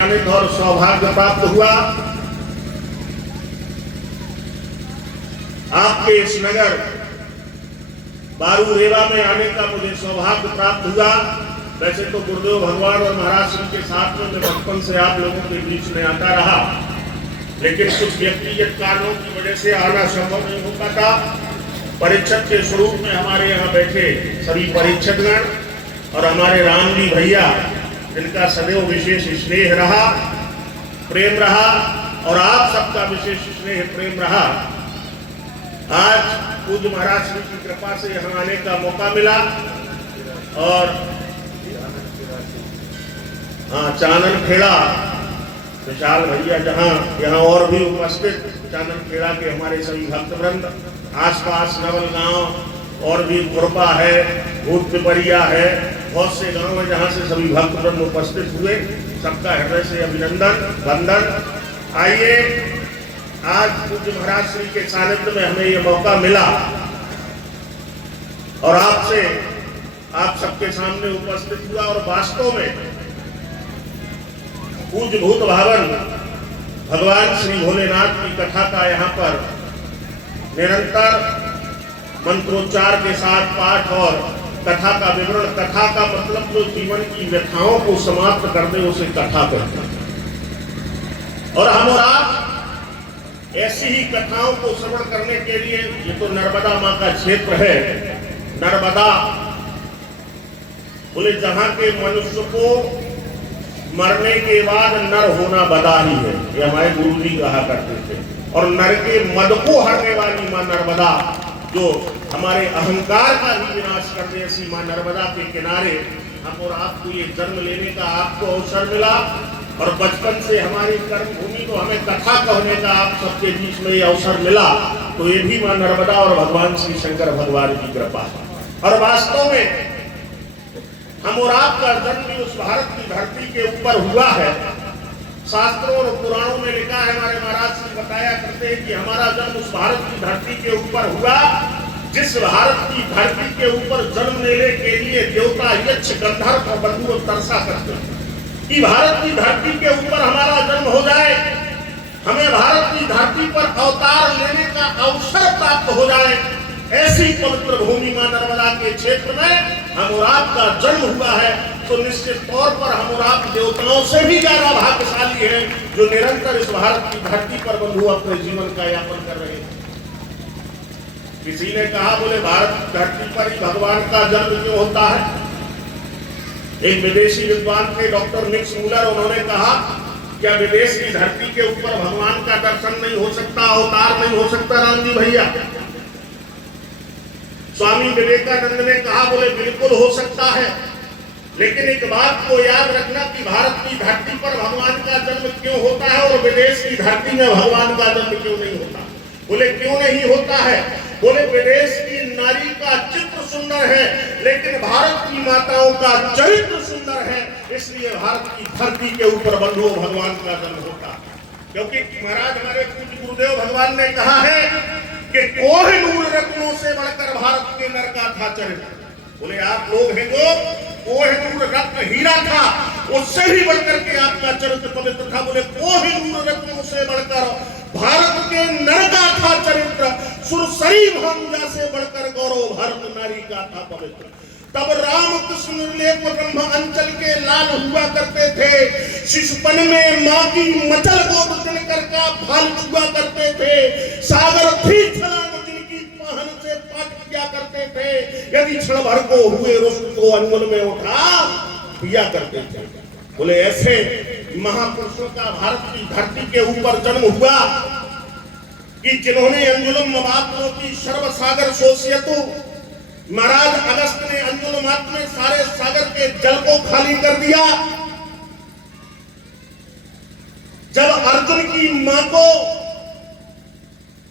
और सौभाग्य प्राप्त हुआ। आपके इस नगर बारूरेवा में आने का मुझे सौभाग्य प्राप्त हुआ। वैसे तो गुरुदेव भगवान और महाराज श्री के साथ में मैं बचपन से आप लोगों के बीच में आता रहा, लेकिन कुछ व्यक्तिगत कारणों की वजह से आना संभव नहीं हो पाता। परीक्षक के स्वरूप में हमारे यहाँ बैठे सभी परीक्षकगण और हमारे रामजी भैया, जिनका सदैव विशेष स्नेह रहा, प्रेम रहा और आप सबका विशेष स्नेह प्रेम रहा, आज पूज्य महाराज श्री की कृपा से यहाँ आने का मौका मिला। और चानन खेड़ा विशाल भैया, जहाँ यहाँ और भी उपस्थित चानन खेड़ा के हमारे सभी भक्तवृंद, आसपास नवल गांव और भी खुरपा है, भूत पिपरिया है, बहुत से गांव है जहाँ से सभी भक्तवृंद उपस्थित हुए। सबका हृदय से अभिनंदन वंदन। आइए, आज पूज्य महाराज श्री के सानिध्य में हमें ये मौका मिला और आपसे आप सबके सामने उपस्थित हुआ। और वास्तव में पूज्य भूत भावन भगवान श्री भोलेनाथ की कथा का यहाँ पर निरंतर मंत्रोच्चार के साथ पाठ और कथा का विवरण, कथा का मतलब जो जीवन की व्यथाओं को समाप्त कर दे उसे कथा कहते हैं। और हम और आप ऐसी ही कथाओं को श्रवण करने के लिए, ये तो नर्मदा माँ का क्षेत्र है, नर्मदा बोले जहाँ के मनुष्य को मरने के बाद नर होना बदा ही है, ये हमारे गुरु जी कहा करते थे। और नर के मद को हरने वाली माँ नर्मदा, जो हमारे अहंकार का ही विनाश कर दे, ऐसी माँ नर्मदा के किनारे हम और आपको ये जन्म लेने का आपको अवसर मिला। और बचपन से हमारी कर्मभूमि को हमें कथा कहने का आप सबके बीच में ये अवसर मिला, तो ये भी माँ नर्मदा और भगवान श्री शंकर भगवान की कृपा है। और वास्तव में हम और आपका जन्म भी उस भारत की धरती के ऊपर हुआ है। शास्त्रों और पुराणों में लिखा है, हमारे महाराज श्री बताया करते हैं कि हमारा जन्म उस भारत की धरती के ऊपर हुआ जिस भारत की धरती के ऊपर जन्म लेने के लिए देवता, यक्ष, गंधर्व और बंधु तरसा करते हैं कि भारत की धरती के ऊपर हमारा जन्म हो जाए, हमें भारत की धरती पर अवतार लेने का अवसर प्राप्त हो जाए। ऐसी पवित्र भूमि मां नर्मदा के क्षेत्र में हम और आपका जन्म हुआ है, तो निश्चित तौर पर हम और आप देवताओं से भी ज्यादा भाग्यशाली हैं जो निरंतर इस भारत की धरती पर बंधु अपने जीवन का यापन कर रहे हैं। किसी ने कहा, बोले भारत की धरती पर ही भगवान का जन्म क्यों होता है? एक विदेशी विद्वान थे डॉक्टर मिक्स मूलर, उन्होंने कहा, क्या विदेश की धरती के ऊपर भगवान का दर्शन नहीं हो सकता, अवतार नहीं हो सकता? रामजी भैया, स्वामी विवेकानंद ने कहा, बोले बिल्कुल हो सकता है, लेकिन एक बात को याद रखना कि भारत की धरती पर भगवान का जन्म क्यों होता है और विदेश की धरती में भगवान का जन्म क्यों नहीं होता? बोले क्यों नहीं होता है? बोले विदेश की नारी का चित्र सुंदर है, लेकिन भारत की माताओं का चरित्र सुंदर है, इसलिए भारत की धरती के ऊपर बंधुओं भगवान का जन्म होता है। क्योंकि महाराज हमारे पूज्य गुरुदेव भगवान ने कहा है कि कोहिनूर रत्नों से बढ़कर भारत के नर का था चरित्र। बोले आप लोग हैं जो कोहिनूर रत्न हीरा था, उससे भी बढ़कर के आपका चरित्र पवित्र था। बोले कोहिनूर रत्नों से बढ़कर भारत के नर का था चरित्र, सुरसरी भांजा से बढ़कर गौरव भारत नारी का था पवित्र। तब रामकृष्ण निर्लेप ब्रह्म अंचल के लाल हुआ करते थे, शिशुपन में माँ की मचल गोद दिनकर का फल छुआ करते थे, सागर थी छलांग जिनकी पहन से पाट किया करते थे, यदि क्षण भर को हुए रुष्ट को अंगुल में उठा दिया करते थे। बोले ऐसे महापुरुषों का भारत की धरती के ऊपर जन्म हुआ कि जिन्होंने अंजुलम मात्रों की सर्व सागर सोसियतु, महाराज अगस्त ने अंजुल मात्र में सारे सागर के जल को खाली कर दिया। जब अर्जुन की मां को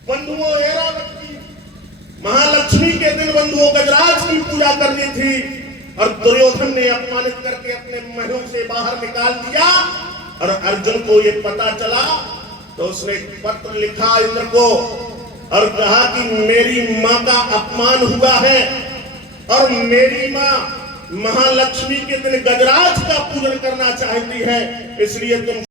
बंधुओं ऐरावत की महालक्ष्मी के दिन बंधुओं गजराज की पूजा करनी थी और दुर्योधन ने अपमानित करके अपने महलों से बाहर निकाल दिया और अर्जुन को ये पता चला, तो उसने पत्र लिखा इंद्र को और कहा कि मेरी मां का अपमान हुआ है और मेरी मां महालक्ष्मी के दिन गजराज का पूजन करना चाहती है, इसलिए तुम